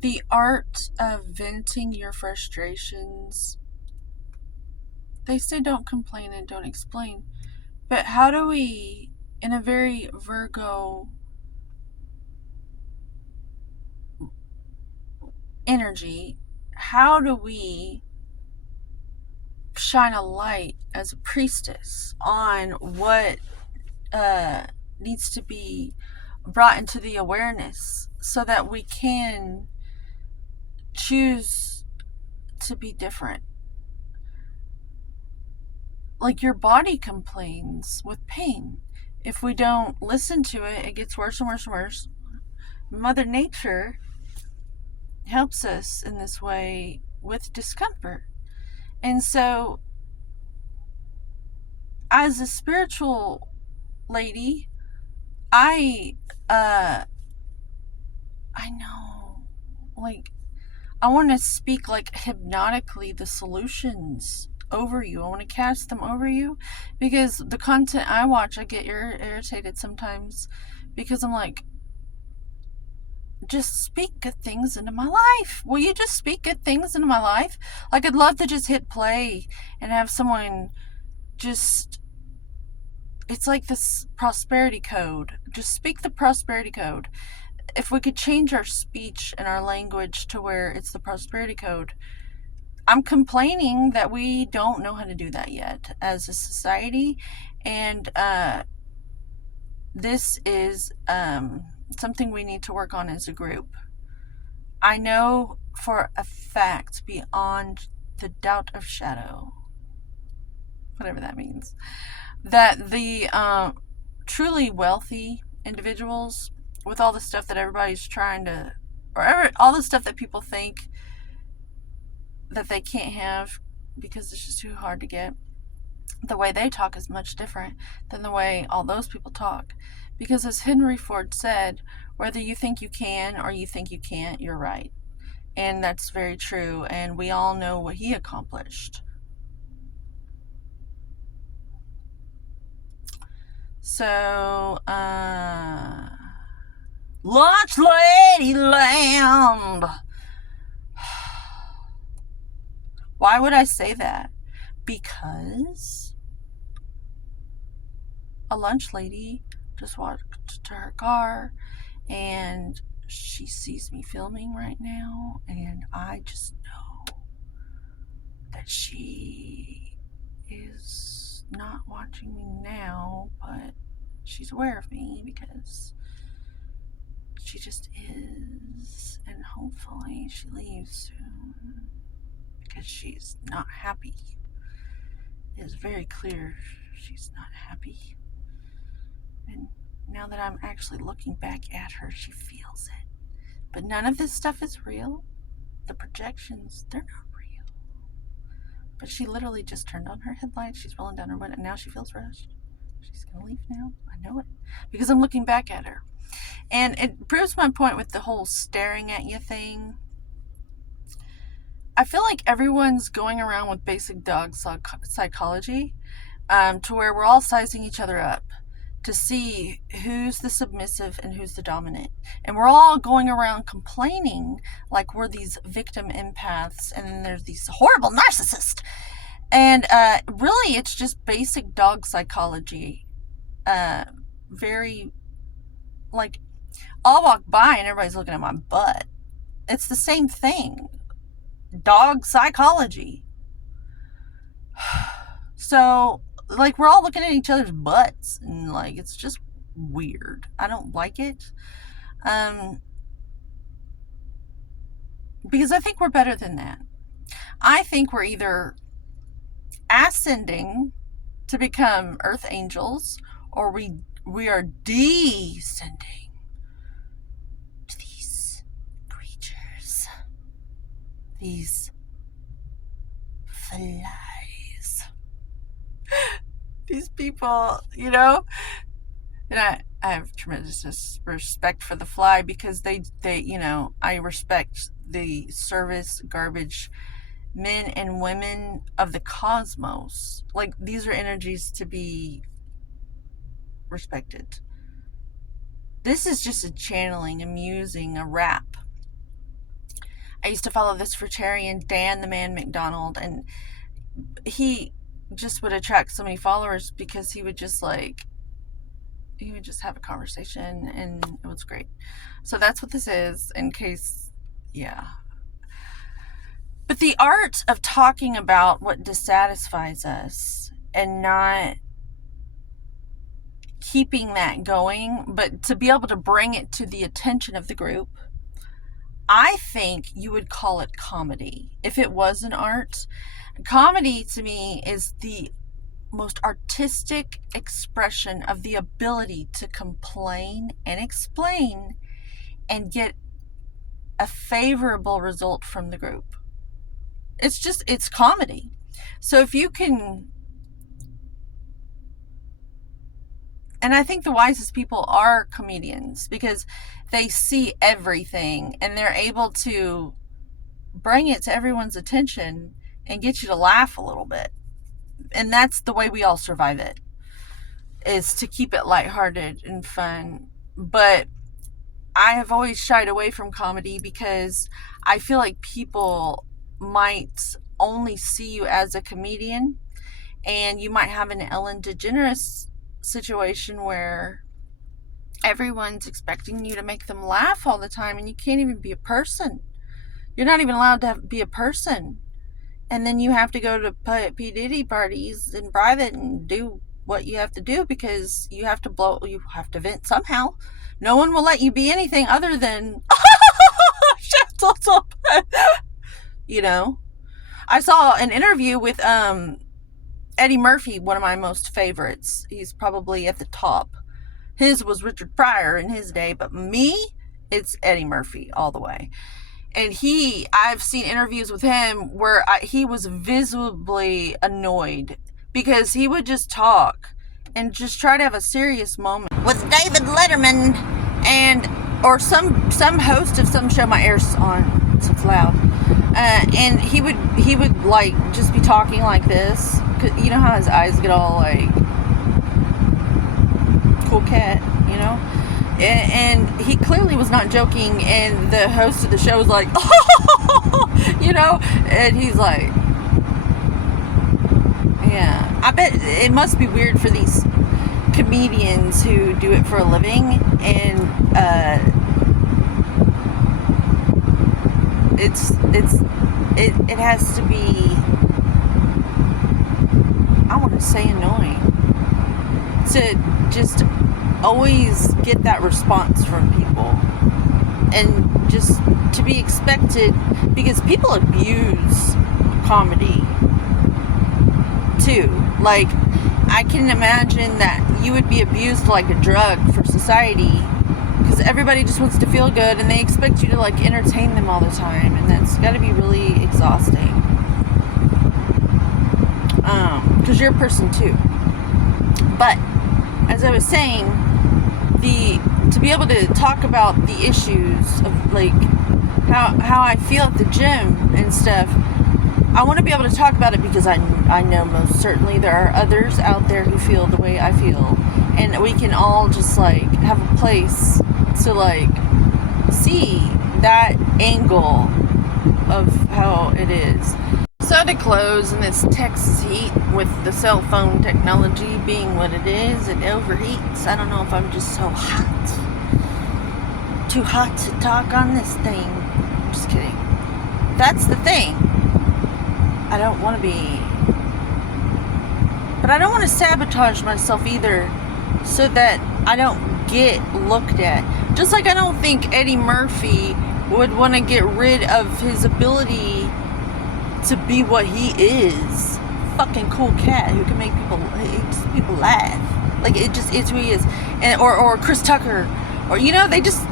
The art of venting your frustrations. They say don't complain and don't explain. But how do we, in a very Virgo energy, how do we shine a light as a priestess on what uh, needs to be brought into the awareness so that we can choose to be different? Like your body complains with pain. If we don't listen to it, it gets worse and worse and worse. Mother Nature helps us in this way with discomfort. And so, as a spiritual lady, I uh I know, like, I want to speak like hypnotically the solutions over you. I want to cast them over you because the content I watch, I get irritated sometimes because I'm like, just speak good things into my life. Will you just speak good things into my life? Like, I'd love to just hit play and have someone just, it's like this prosperity code. Just speak the prosperity code. If we could change our speech and our language to where it's the prosperity code. I'm complaining that we don't know how to do that yet as a society, and this is something we need to work on as a group. I know for a fact, beyond the doubt of shadow, whatever that means, that the truly wealthy individuals, with all the stuff that everybody's trying to, all the stuff that people think that they can't have because it's just too hard to get, the way they talk is much different than the way all those people talk. Because as Henry Ford said, whether you think you can or you think you can't, you're right. And that's very true. And we all know what he accomplished. So, Lunch Lady Land. Why would I say that? Because a lunch lady just walked to her car and she sees me filming right now, and I just know that she is not watching me now, but she's aware of me because she just is, and hopefully she leaves soon because she's not happy. It is very clear she's not happy. And now that I'm actually looking back at her, she feels it. But none of this stuff is real. The projections, they're not real. But she literally just turned on her headlights. She's rolling down her window, and now she feels rushed. She's going to leave now. I know it. Because I'm looking back at her. And it proves my point with the whole staring at you thing. I feel like everyone's going around with basic dog psychology, to where we're all sizing each other up to see who's the submissive and who's the dominant. And we're all going around complaining like we're these victim empaths and then there's these horrible narcissists. And really, it's just basic dog psychology. Very, like, I'll walk by and everybody's looking at my butt. It's the same thing. Dog psychology. So, like, we're all looking at each other's butts, and like, it's just weird. I don't like it. Because I think we're better than that. I think we're either ascending to become earth angels, or we are descending to these creatures, these flies, these people, you know. And I have tremendous respect for the fly because they I respect the service garbage men and women of the cosmos. Like, these are energies to be respected. This is just a channeling, a musing, a rap. I used to follow this fruitarian, Dan the Man McDonald, and he just would attract so many followers because he would just have a conversation, and it was great. So that's what this is, in case, yeah. But the art of talking about what dissatisfies us and not keeping that going, but to be able to bring it to the attention of the group, I think you would call it comedy. If it was an art, comedy to me is the most artistic expression of the ability to complain and explain and get a favorable result from the group. It's comedy. So if you can, and I think the wisest people are comedians because they see everything and they're able to bring it to everyone's attention and get you to laugh a little bit. And that's the way we all survive it, is to keep it lighthearted and fun. But I have always shied away from comedy because I feel like people might only see you as a comedian, and you might have an Ellen DeGeneres situation where everyone's expecting you to make them laugh all the time, and you can't even be a person. You're not even allowed to be a person. And then you have to go to P. Diddy parties in private and do what you have to do because you have to vent somehow. No one will let you be anything other than shut up. You know, I saw an interview with Eddie Murphy, one of my most favorites. He's probably at the top. His was Richard Pryor in his day, but me, it's Eddie Murphy all the way. And I've seen interviews with him where he was visibly annoyed because he would just talk and just try to have a serious moment with David Letterman or some host of some show. My air's on, so it's loud. And he would like just be talking like this. You know how his eyes get all like cool cat, you know? And he clearly was not joking, and the host of the show was like, you know, and he's like, yeah. I bet it must be weird for these comedians who do it for a living, and it has to be, I want to say, annoying to just always get that response from people, and just to be expected, because people abuse comedy too. Like, I can imagine that you would be abused like a drug for society, because everybody just wants to feel good and they expect you to like entertain them all the time, and that's got to be really exhausting, because you're a person too. But as I was saying, to be able to talk about the issues of like how I feel at the gym and stuff, I want to be able to talk about it because I know most certainly there are others out there who feel the way I feel, and we can all just like have a place to like see that angle of how it is. So to close, in this Texas heat, with the cell phone technology being what it is, it overheats. I don't know if I'm just so hot. Too hot to talk on this thing. Just kidding. That's the thing. I don't want to be. But I don't want to sabotage myself either, so that I don't get looked at. Just like I don't think Eddie Murphy would want to get rid of his ability to be what he is. Fucking cool cat who can make people laugh. Like, it's who he is. And or Chris Tucker, or you know, they just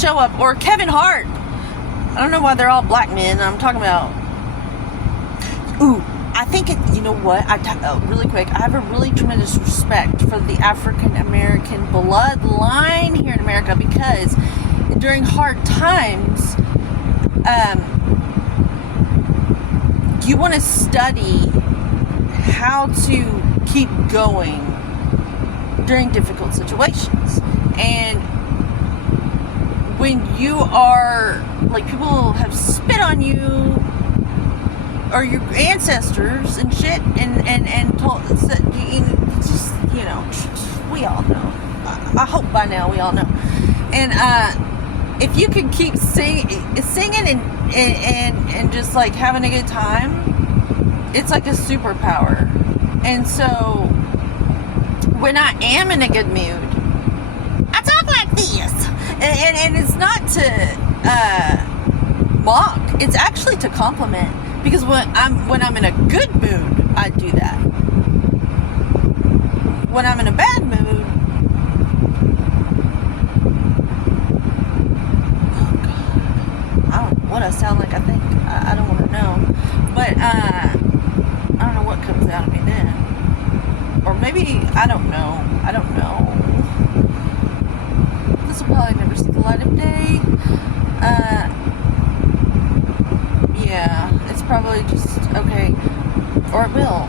show up. Or Kevin Hart. I don't know why they're all black men. I'm talking about. Ooh, I think you know what? Really quick. I have a really tremendous respect for the African American bloodline here in America, because during hard times, you want to study how to keep going during difficult situations. And when you are like people have spit on you or your ancestors and shit, and told that just, you know, we all know. I hope by now we all know. And if you can keep singing and just like having a good time, it's like a superpower. And so when I am in a good mood, I talk like this, and it's not to mock. It's actually to compliment, because when I'm in a good mood, I do that. When I'm in a bad mood, oh God, I don't know what I sound like. I think I don't want to know, but I don't know what comes out of me then. Or maybe, I don't know. This will probably never see the light of day. Yeah, it's probably just, okay. Or it will.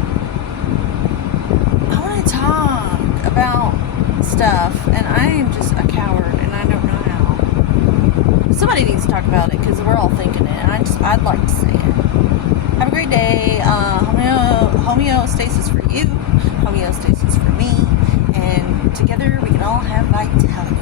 I want to talk about stuff, and I am just a coward, and I don't know how. Somebody needs to talk about it, because we're all thinking it, and I'd like to say it. Have a great day. Homeostasis for you. Homeostasis for me. And together we can all have vitality.